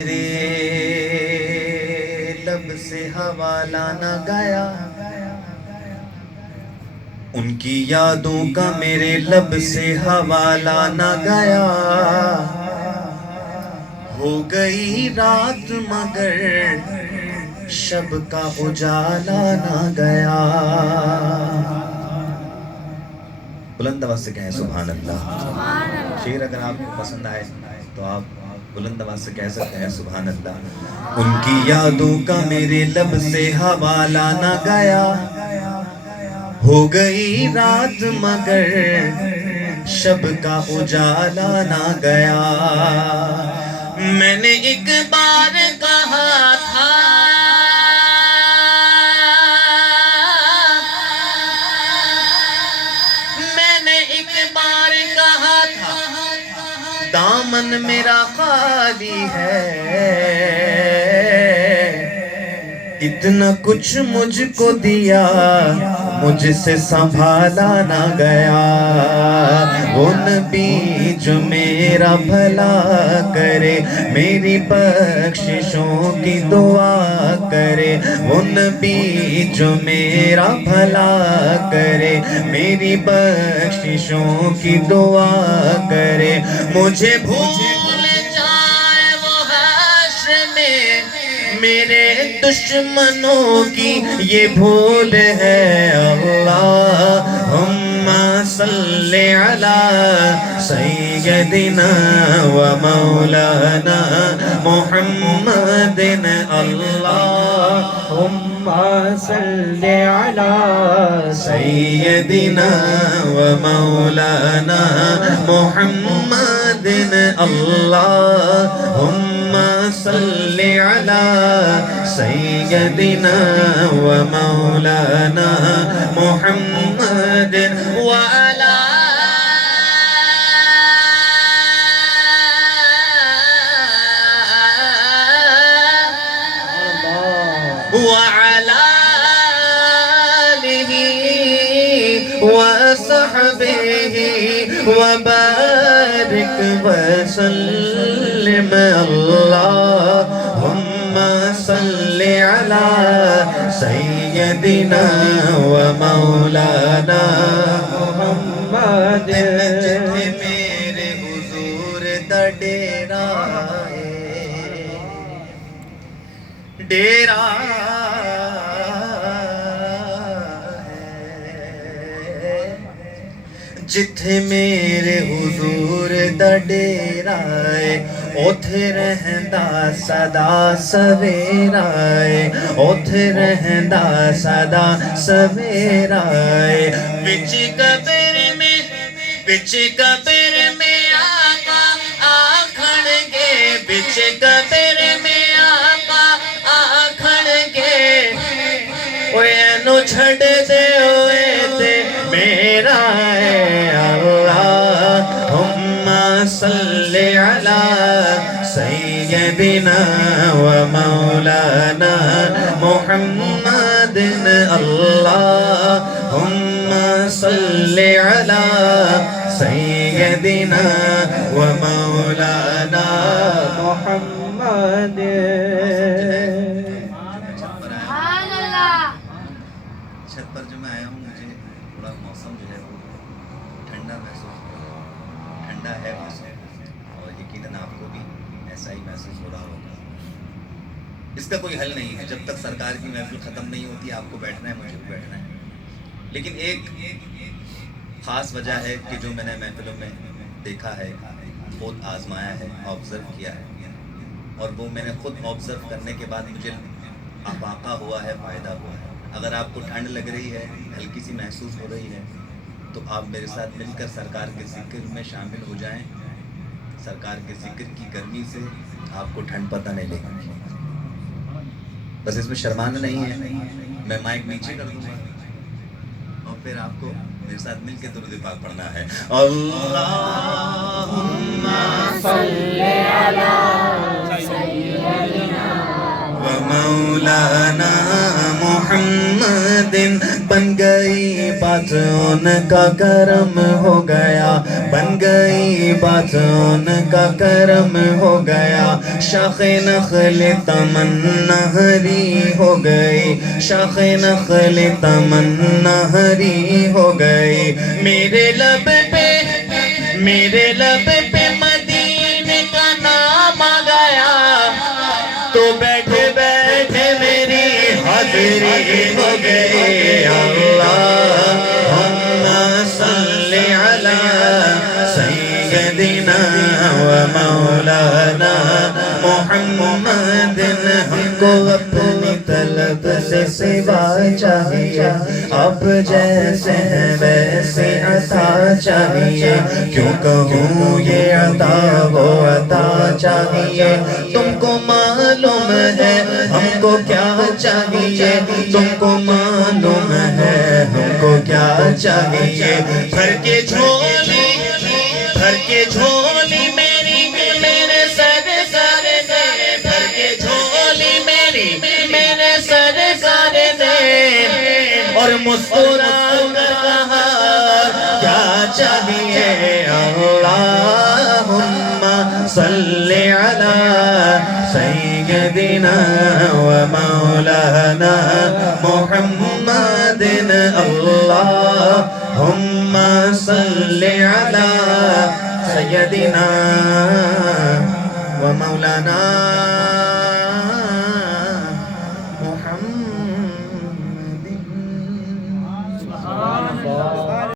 میرے لب سے حوالہ نہ گیا، ان کی یادوں کا میرے لب سے حوالہ نہ گیا، ہو گئی رات مگر شب کا اجالا نہ گیا۔ بلند آواز سے کہیں سبحان اللہ۔ شعر اگر آپ کو پسند آئے تو آپ بلند آواز سے کہہ سکتے ہیں سبحان اللہ۔ ان کی یادوں کا میرے لب سے حوالہ نہ گیا، ہو گئی رات مگر شب کا اجالا نہ گیا۔ میں نے ایک بار کہا تھا دامن میرا خالی ہے، اتنا کچھ مجھ کو دیا مجھ سے سنبھالا نہ گیا۔ وہ نبی جو میرا بھلا کرے، میری بخششوں کی دعا کرے، وہ نبی جو میرا بھلا کرے، میری بخششوں کی دعا کرے، مجھے بھول جائے وہ حشر میں میرے دشمنوں کی یہ بھول ہے۔ اللہم صلی علی سیدنا و مولانا محمد، اللہم صلی علی سیدنا و مولانا محمد، اللہم صلی علی سیدنا و مولانا محمد وعلی آلہ وصحبہ وبارک وسلم۔ اللہم صلی علی سیدنا و مولانا محمد، جتھے میرے حضور دا ڈیرا ڈیرا جتھے میرے حضور دا ڈیرا ہے، اوتھے رہندا سدا سویرا ہے، اوتھے رہندا سدا سویرا ہے۔ وچ قبر میں آقا آکھن گے، وچ قبر میں آقا آکھن گے، اوے اینو چھڈ دے ہوئے تے میرا ہے۔ اللہم صلی علی سیدنا و مولانا محمد، اللہم صلی علی سیدنا و مولانا محمد۔ چھت پر جو میں آیا ہوں، مجھے تھوڑا موسم جو ہے وہ ٹھنڈا محسوس ہو رہا ہے، ٹھنڈا ہے موسم، اور یقیناً آپ کو بھی ایسا ہی محسوس ہو رہا ہوگا۔ اس کا کوئی حل نہیں ہے، جب تک سرکار کی محفل ختم نہیں ہوتی آپ کو بیٹھنا ہے، مجھے بھی بیٹھنا ہے۔ لیکن ایک خاص وجہ ہے کہ جو میں نے محفلوں میں دیکھا ہے، خود آزمایا ہے، آبزرو کیا ہے، اور وہ میں نے خود آبزرو کرنے کے بعد مجھے افاقہ ہوا ہے، فائدہ ہوا ہے۔ اگر آپ کو ٹھنڈ لگ رہی ہے، ہلکی سی محسوس ہو رہی ہے، تو آپ میرے ساتھ مل کر سرکار کے ذکر میں شامل ہو جائیں۔ سرکار کے ذکر کی گرمی سے آپ کو ٹھنڈ پتہ نہیں لگے گی۔ بس اس میں شرمانا نہیں ہے، میں مائک نیچے کر دوں گا اور پھر آپ کو میرے ساتھ مل کے درود پاک پڑھنا ہے۔ اللہم صلی علی سیدنا و مولانا محمد۔ بن گئی بات بات ان کا کرم ہو گیا، بن گئی بات ان کا کرم ہو گیا، شاخ نخل تمنا ہری ہو گئی، شاخ نخل تمنا ہری ہو گئی، میرے لب پہ مدینے کا نام آ گیا، تو بیٹھے بیٹھے میری حاضری ہو گئی۔ اللہم صلی علی سیدنا و مولانا محمد، ہم کو اپنی طلب سے سوا چاہیے، اب جیسے ہیں ویسے عطا چاہیے، کیوں کہوں یہ عطا وہ عطا چاہیے، تم کو معلوم ہے ہم کو کیا چاہیے، تم کو معلوم ہے ہم کو کیا چاہیے، بھر کے جھولی میری میرے سرکار نے، بھر کے جھولی میری میرے سرکار نے، اور مسکرا کر کہا کیا چاہیے، اللہم صلی علی سیدنا و مولانا محمد، اللہم صلی علی سیدنا و مولانا